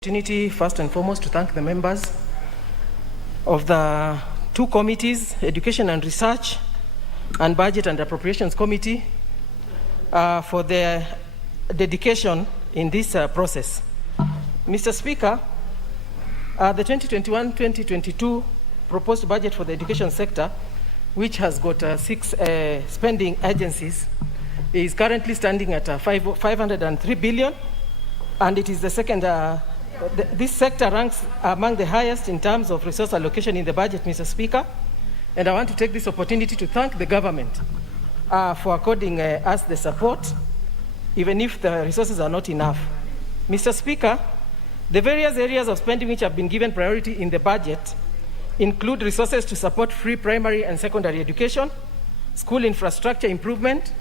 Opportunity first and foremost to thank the members of the two committees, Education and Research and Budget and Appropriations Committee, for their dedication in this process. Mr. Speaker, the 2021-2022 proposed budget for the education sector, which has got 6 spending agencies, is currently standing at 503 billion, and it is the second. This sector ranks among the highest in terms of resource allocation in the budget, Mr. Speaker, and I want to take this opportunity to thank the government for according us the support, even if the resources are not enough. Mr. Speaker, the various areas of spending which have been given priority in the budget include resources to support free primary and secondary education, school infrastructure improvement,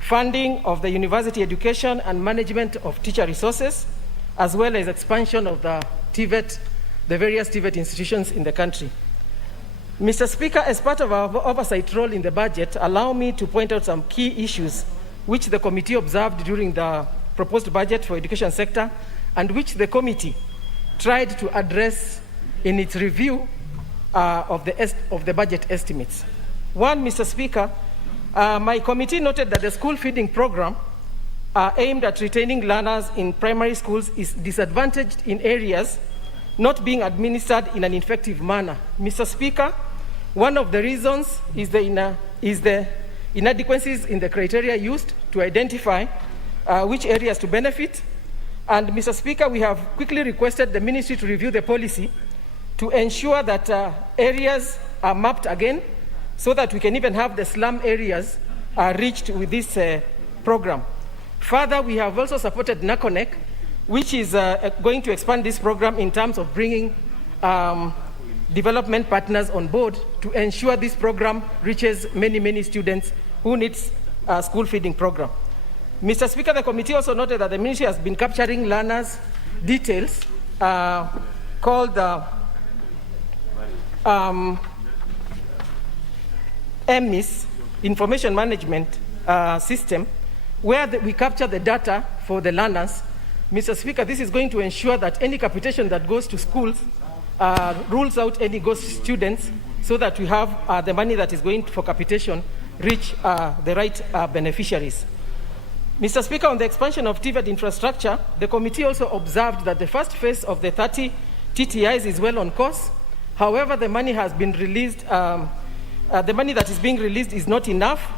funding of the university education and management of teacher resources, as well as expansion of the TVET, the various TVET institutions in the country. Mr. Speaker, as part of our oversight role in the budget, allow me to point out some key issues which the committee observed during the proposed budget for education sector and which the committee tried to address in its review of the budget estimates. One, Mr. Speaker, my committee noted that the school feeding program aimed at retaining learners in primary schools is disadvantaged in areas not being administered in an effective manner. Mr. Speaker, one of the reasons is the inadequacies in the criteria used to identify which areas to benefit. And Mr. Speaker, we have quickly requested the ministry to review the policy to ensure that areas are mapped again so that we can even have the slum areas reached with this program. Further, we have also supported NACONEC, which is going to expand this program in terms of bringing development partners on board to ensure this program reaches many students who need a school feeding program. Mr. Speaker, the committee also noted that the ministry has been capturing learners' details called MIS, Information Management System, where we capture the data for the learners. Mr. Speaker, this is going to ensure that any capitation that goes to schools rules out any ghost students so that we have the money that is going for capitation reach the right beneficiaries. Mr. Speaker, on the expansion of TVET infrastructure, the committee also observed that the first phase of the 30 TTIs is well on course. However, the money has been released, the money that is being released is not enough,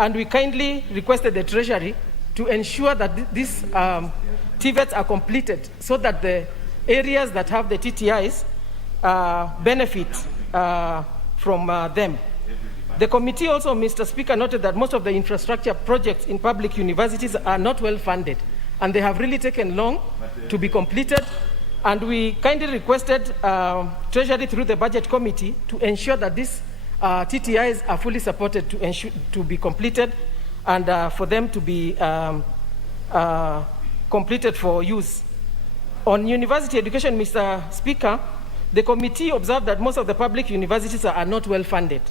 and we kindly requested the Treasury to ensure that these TVETs are completed so that the areas that have the TTIs benefit from them. The committee also, Mr. Speaker, noted that most of the infrastructure projects in public universities are not well funded, and they have really taken long to be completed. And we kindly requested Treasury through the Budget Committee to ensure that these TTIs are fully supported to be completed and for them to be completed for use. On university education, Mr. Speaker, the committee observed that most of the public universities are not well funded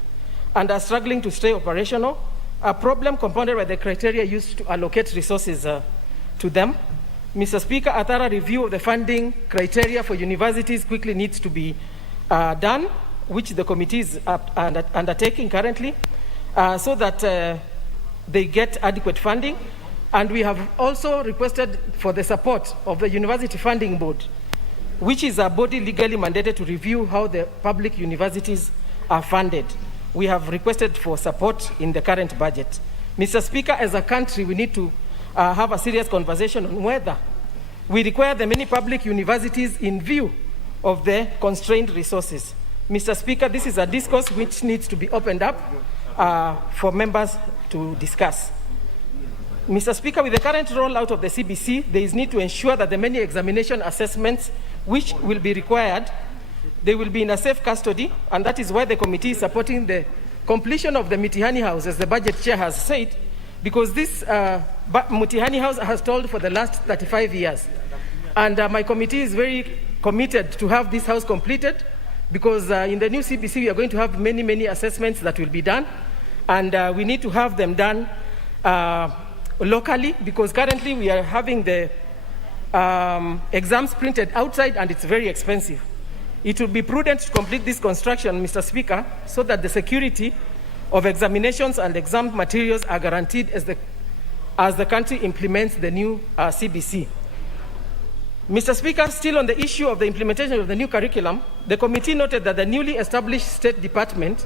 and are struggling to stay operational, a problem compounded by the criteria used to allocate resources to them. Mr. Speaker, a thorough review of the funding criteria for universities quickly needs to be done, which the committee is undertaking currently, so that they get adequate funding. And we have also requested for the support of the University Funding Board, which is a body legally mandated to review how the public universities are funded. We have requested for support in the current budget. Mr. Speaker, as a country, we need to have a serious conversation on whether we require the many public universities in view of the constrained resources. Mr. Speaker, this is a discourse which needs to be opened up for members to discuss. Mr. Speaker, with the current rollout of the CBC, there is need to ensure that the many examination assessments which will be required, they will be in a safe custody, and that is why the committee is supporting the completion of the Mitihani House, as the budget chair has said, because this Mitihani House has told for the last 35 years. And my committee is very committed to have this house completed, because in the new CBC, we are going to have many assessments that will be done, and we need to have them done locally, because currently we are having the exams printed outside, and it's very expensive. It would be prudent to complete this construction, Mr. Speaker, so that the security of examinations and exam materials are guaranteed as the country implements the new CBC. Mr. Speaker, still on the issue of the implementation of the new curriculum, the committee noted that the newly established State Department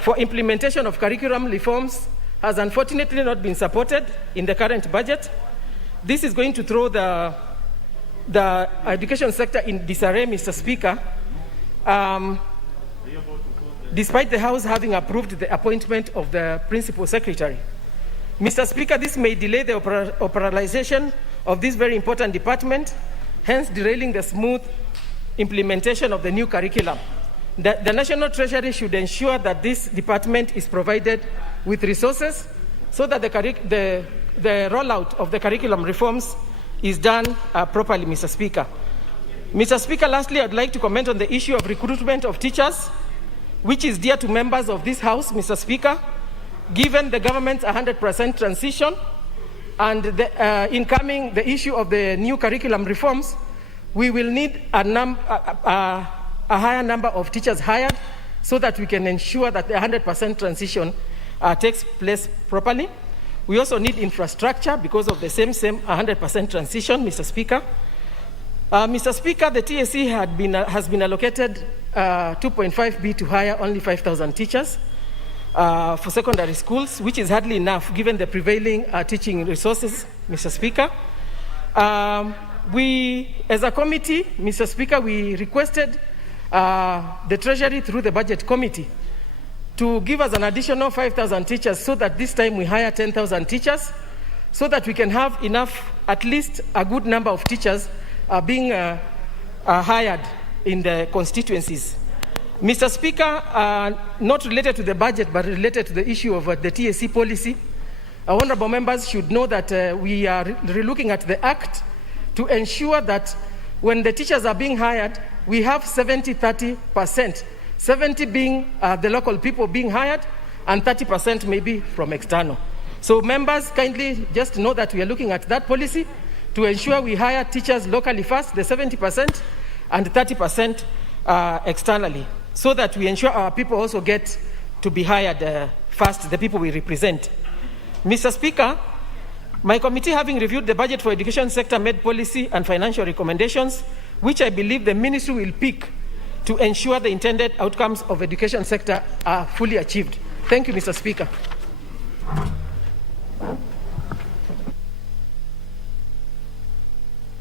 for implementation of curriculum reforms has unfortunately not been supported in the current budget. This is going to throw the education sector in disarray, Mr. Speaker, despite the House having approved the appointment of the Principal Secretary. Mr. Speaker, this may delay the operationalization of this very important department, hence derailing the smooth implementation of the new curriculum. The National Treasury should ensure that this department is provided with resources so that the rollout of the curriculum reforms is done properly, Mr. Speaker. Mr. Speaker, lastly, I'd like to comment on the issue of recruitment of teachers, which is dear to members of this House, Mr. Speaker. Given the government's 100% transition and the issue of the new curriculum reforms, we will need a higher number of teachers hired so that we can ensure that the 100% transition takes place properly. We also need infrastructure because of the same 100% transition, Mr. Speaker. Mr. Speaker, the TSC has been allocated 2.5B to hire only 5,000 teachers for secondary schools, which is hardly enough given the prevailing teaching resources, Mr. Speaker. We, as a committee, Mr. Speaker, we requested the Treasury through the Budget Committee to give us an additional 5,000 teachers so that this time we hire 10,000 teachers so that we can have enough, at least a good number of teachers being hired in the constituencies. Mr. Speaker, not related to the budget but related to the issue of the TSC policy, honorable members should know that we are relooking at the Act to ensure that when the teachers are being hired, we have 70-30%, 70 being the local people being hired and 30% maybe from external. So members, kindly just know that we are looking at that policy to ensure we hire teachers locally first, the 70%, and 30% externally, so that we ensure our people also get to be hired first, the people we represent. Mr. Speaker, my committee, having reviewed the budget for education sector, made policy and financial recommendations, which I believe the ministry will pick to ensure the intended outcomes of education sector are fully achieved. Thank you, Mr. Speaker.